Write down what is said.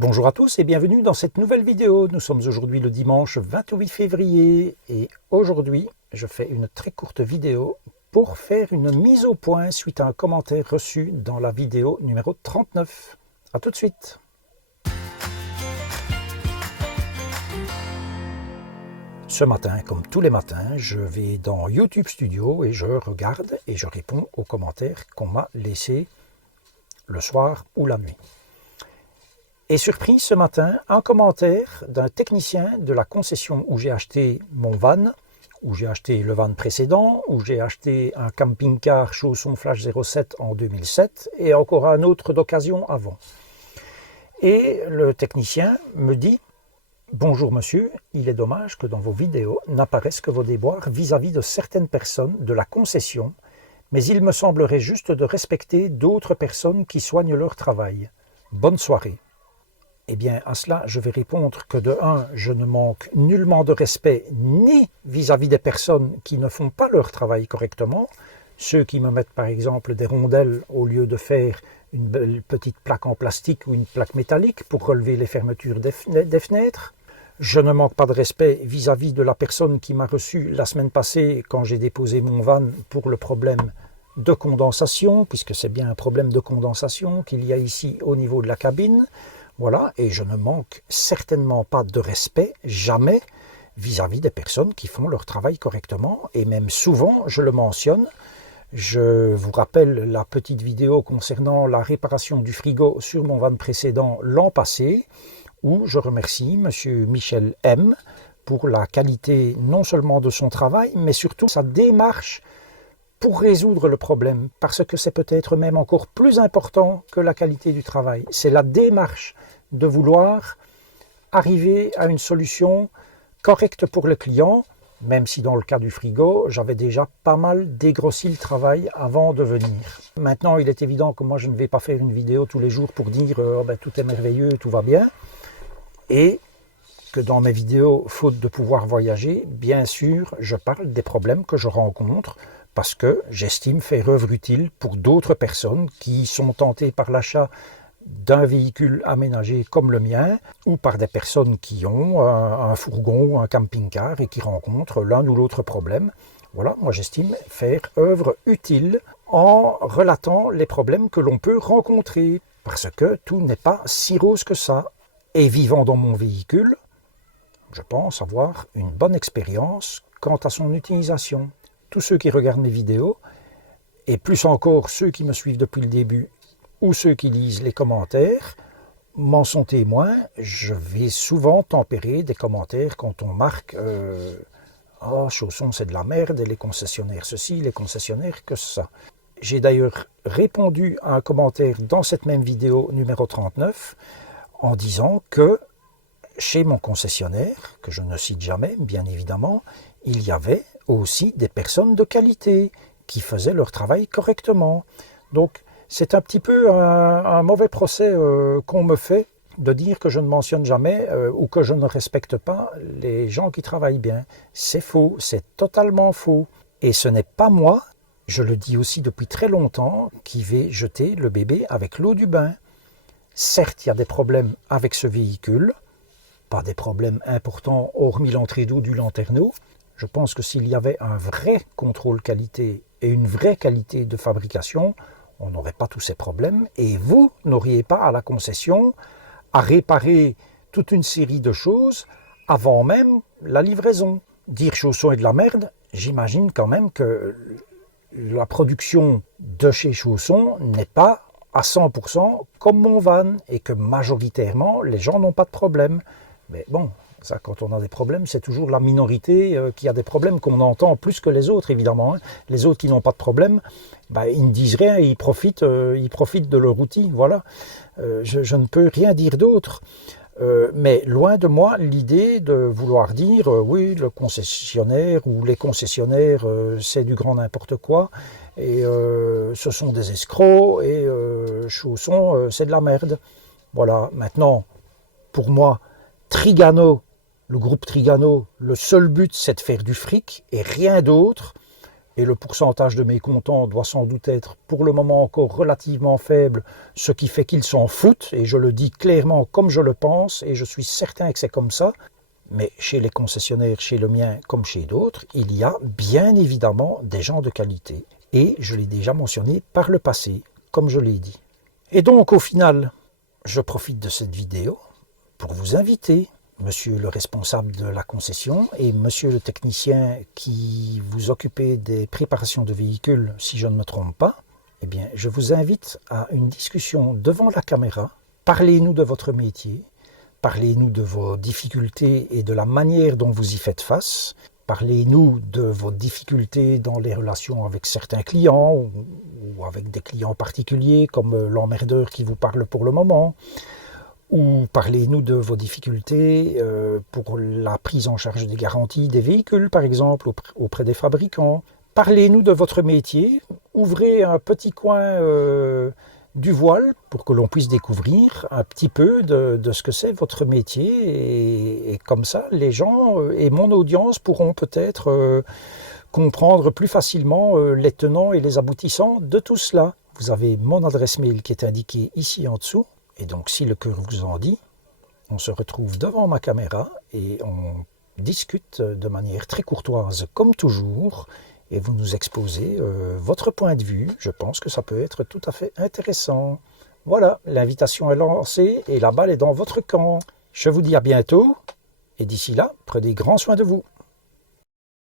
Bonjour à tous et bienvenue dans cette nouvelle vidéo. Nous sommes aujourd'hui le dimanche 28 février et aujourd'hui je fais une très courte vidéo pour faire une mise au point suite à un commentaire reçu dans la vidéo numéro 39. A tout de suite. Ce matin, comme tous les matins, je vais dans YouTube Studio et je regarde et je réponds aux commentaires qu'on m'a laissés le soir ou la nuit. Et surpris ce matin, un commentaire d'un technicien de la concession où j'ai acheté mon van, où j'ai acheté le van précédent, où j'ai acheté un camping-car Chausson Flash 07 en 2007 et encore un autre d'occasion avant. Et le technicien me dit « Bonjour monsieur, il est dommage que dans vos vidéos n'apparaissent que vos déboires vis-à-vis de certaines personnes de la concession, mais il me semblerait juste de respecter d'autres personnes qui soignent leur travail. Bonne soirée. » Eh bien, à cela, je vais répondre que de un, je ne manque nullement de respect ni vis-à-vis des personnes qui ne font pas leur travail correctement, ceux qui me mettent par exemple des rondelles au lieu de faire une belle petite plaque en plastique ou une plaque métallique pour relever les fermetures des fenêtres. Je ne manque pas de respect vis-à-vis de la personne qui m'a reçu la semaine passée quand j'ai déposé mon van pour le problème de condensation, puisque c'est bien un problème de condensation qu'il y a ici au niveau de la cabine. Voilà, et je ne manque certainement pas de respect, jamais, vis-à-vis des personnes qui font leur travail correctement, et même souvent, je le mentionne. Je vous rappelle la petite vidéo concernant la réparation du frigo sur mon van précédent l'an passé, où je remercie M. Michel M. pour la qualité non seulement de son travail, mais surtout sa démarche pour résoudre le problème, parce que c'est peut-être même encore plus important que la qualité du travail. C'est la démarche de vouloir arriver à une solution correcte pour le client, même si dans le cas du frigo, j'avais déjà pas mal dégrossi le travail avant de venir. Maintenant, il est évident que moi, je ne vais pas faire une vidéo tous les jours pour dire tout est merveilleux, tout va bien, et que dans mes vidéos, faute de pouvoir voyager, bien sûr, je parle des problèmes que je rencontre, parce que j'estime faire œuvre utile pour d'autres personnes qui sont tentées par l'achat d'un véhicule aménagé comme le mien, ou par des personnes qui ont un fourgon ou un camping-car et qui rencontrent l'un ou l'autre problème. Voilà, moi j'estime faire œuvre utile en relatant les problèmes que l'on peut rencontrer, parce que tout n'est pas si rose que ça. Et vivant dans mon véhicule, je pense avoir une bonne expérience quant à son utilisation. Tous ceux qui regardent mes vidéos, et plus encore ceux qui me suivent depuis le début, ou ceux qui lisent les commentaires, m'en sont témoins. Je vais souvent tempérer des commentaires quand on marque oh, Chausson c'est de la merde, et les concessionnaires ceci, les concessionnaires que ça. J'ai d'ailleurs répondu à un commentaire dans cette même vidéo numéro 39 en disant que chez mon concessionnaire, que je ne cite jamais, bien évidemment, il y avait aussi des personnes de qualité qui faisaient leur travail correctement. Donc, c'est un petit peu un mauvais procès qu'on me fait de dire que je ne mentionne jamais ou que je ne respecte pas les gens qui travaillent bien. C'est faux, c'est totalement faux. Et ce n'est pas moi, je le dis aussi depuis très longtemps, qui vais jeter le bébé avec l'eau du bain. Certes, il y a des problèmes avec ce véhicule, pas des problèmes importants hormis l'entrée d'eau du lanterneau. Je pense que s'il y avait un vrai contrôle qualité et une vraie qualité de fabrication, on n'aurait pas tous ces problèmes et vous n'auriez pas à la concession à réparer toute une série de choses avant même la livraison. Dire Chausson est de la merde, j'imagine quand même que la production de chez Chausson n'est pas à 100% comme mon van et que majoritairement les gens n'ont pas de problème. Mais bon, ça, quand on a des problèmes, c'est toujours la minorité qui a des problèmes qu'on entend plus que les autres, évidemment. Les autres qui n'ont pas de problème, ils ne disent rien, ils profitent de leur outil, voilà. Je ne peux rien dire d'autre. Mais loin de moi l'idée de vouloir dire oui, le concessionnaire ou les concessionnaires, c'est du grand n'importe quoi, et ce sont des escrocs, et Chausson, c'est de la merde. Voilà, maintenant, pour moi, Trigano, le groupe Trigano, le seul but c'est de faire du fric et rien d'autre. et le pourcentage de mécontents doit sans doute être pour le moment encore relativement faible, ce qui fait qu'ils s'en foutent, et je le dis clairement comme je le pense, et je suis certain que c'est comme ça. Mais chez les concessionnaires, chez le mien comme chez d'autres, il y a bien évidemment des gens de qualité. Et je l'ai déjà mentionné par le passé, comme je l'ai dit. Et donc au final, je profite de cette vidéo pour vous inviter, monsieur le responsable de la concession et monsieur le technicien qui vous occupez des préparations de véhicules, si je ne me trompe pas, eh bien, je vous invite à une discussion devant la caméra. Parlez-nous de votre métier. Parlez-nous de vos difficultés et de la manière dont vous y faites face. Parlez-nous de vos difficultés dans les relations avec certains clients ou avec des clients particuliers comme l'emmerdeur qui vous parle pour le moment. Ou parlez-nous de vos difficultés pour la prise en charge des garanties des véhicules, par exemple, auprès des fabricants. Parlez-nous de votre métier. Ouvrez un petit coin du voile pour que l'on puisse découvrir un petit peu de ce que c'est votre métier et comme ça les gens et mon audience pourront peut-être comprendre plus facilement les tenants et les aboutissants de tout cela. Vous avez mon adresse mail qui est indiquée ici en dessous et donc si le cœur vous en dit, on se retrouve devant ma caméra et on discute de manière très courtoise comme toujours. Et vous nous exposez votre point de vue. Je pense que ça peut être tout à fait intéressant. Voilà, l'invitation est lancée et la balle est dans votre camp. Je vous dis à bientôt et d'ici là, prenez grand soin de vous.